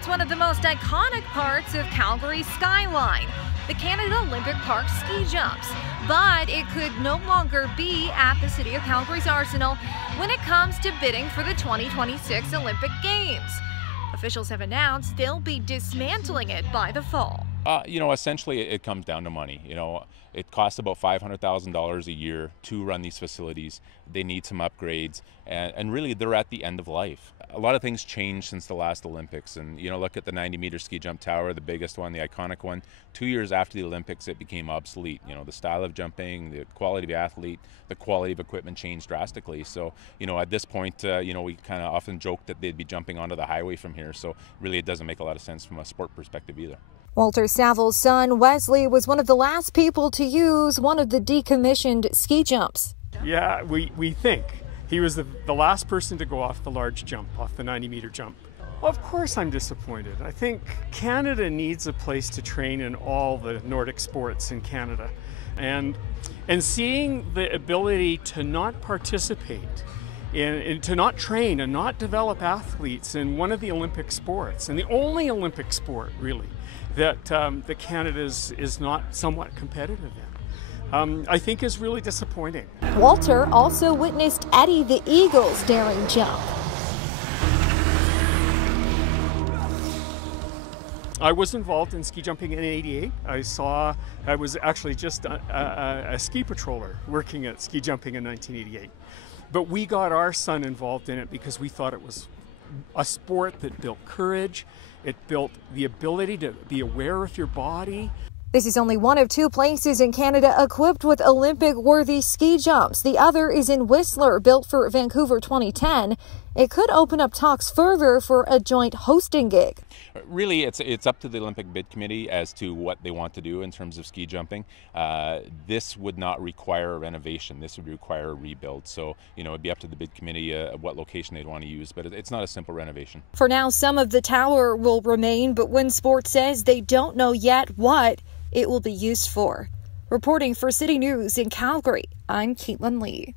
It's one of the most iconic parts of Calgary's skyline, the Canada Olympic Park ski jumps. But it could no longer be at the City of Calgary's arsenal when it comes to bidding for the 2026 Olympic Games. Officials have announced they'll be dismantling it by the fall. Essentially it comes down to money. It costs about $500,000 a year to run these facilities. They need some upgrades, and really they're at the end of life. A lot of things changed since the last Olympics, and look at the 90-meter ski jump tower, the biggest one, the iconic one. 2 years after the Olympics, it became obsolete. The style of jumping, the quality of the athlete, the quality of equipment changed drastically. So, at this point, we kind of often joke that they'd be jumping onto the highway from here. So really it doesn't make a lot of sense from a sport perspective either. Walter Saville's son, Wesley, was one of the last people to use one of the decommissioned ski jumps. Yeah, we think he was the last person to go off the large jump, off the 90-meter jump. Of course I'm disappointed. I think Canada needs a place to train in all the Nordic sports in Canada. And seeing the ability to not participate, to not train and not develop athletes in one of the Olympic sports, and the only Olympic sport really, that Canada is not somewhat competitive in, I think is really disappointing. Walter also witnessed Eddie the Eagle's daring jump. I was involved in ski jumping in '88. I was actually just a ski patroller working at ski jumping in 1988. But we got our son involved in it because we thought it was a sport that built courage. It built the ability to be aware of your body. This is only one of 2 places in Canada equipped with Olympic-worthy ski jumps. The other is in Whistler, built for Vancouver 2010. It could open up talks further for a joint hosting gig. Really, it's up to the Olympic Bid Committee as to what they want to do in terms of ski jumping. This would not require a renovation. This would require a rebuild. So, it'd be up to the Bid Committee what location they'd want to use, but it's not a simple renovation. For now, some of the tower will remain, but Win Sports says they don't know yet what it will be used for. Reporting for City News in Calgary, I'm Kaitlin Lee.